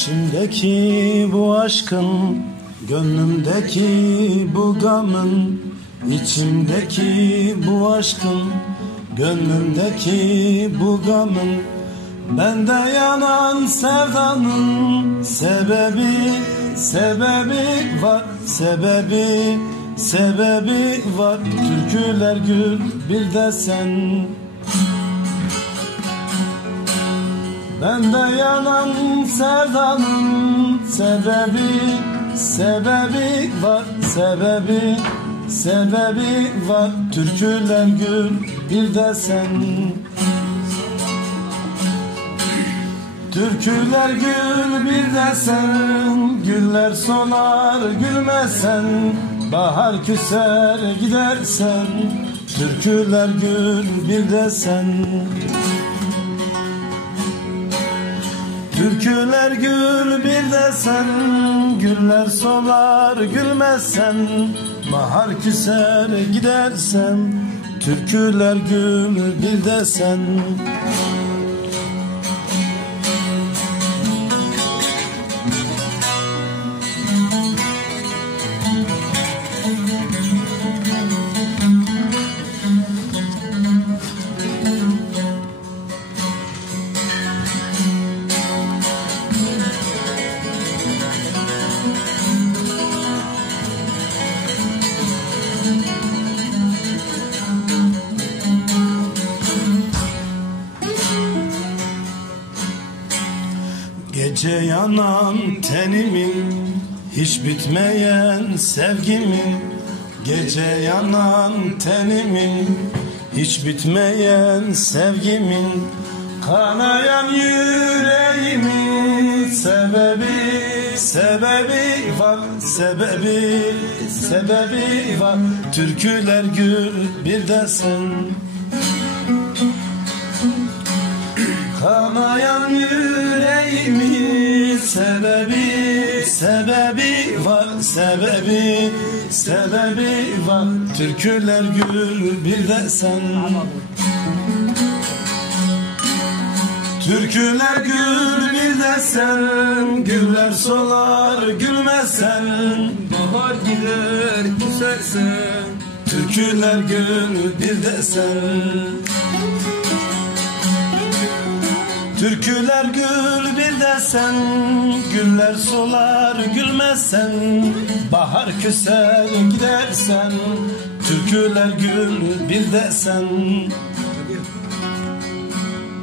İçimdeki bu aşkın, gönlümdeki bu gamın, içimdeki bu aşkın, gönlümdeki bu gamın, bende yanan sevdanın sebebi var, sebebi var. Türküler gül bir de sen. Bende yanan sevdanın sebebi var, sebebi var. Türküler gül bir de sen. Türküler gül bir de sen, güller solar gülmezsen, bahar küser gidersen. Türküler gül bir de sen. Türküler gül bir de sen, güller solar gülmezsen, bahar küser gidersen. Türküler gül bir de sen. Gece yanan tenimin, hiç bitmeyen sevgimin. Gece yanan tenimin, hiç bitmeyen sevgimin. Kanayan yüreğimin sebebi var, sebebi var. Türküler gül bir de sen. Kanayan yüreğimin sebebi var, sebebi var. Türküler gül bir de sen. Türküler gül bir de sen, güller solar gülmezsen, bahar gider küsersen. Türküler gül bir de sen. Türküler gül bir de sen, güller solar gülmezsen, bahar küser gidersen. Türküler gül bir de sen.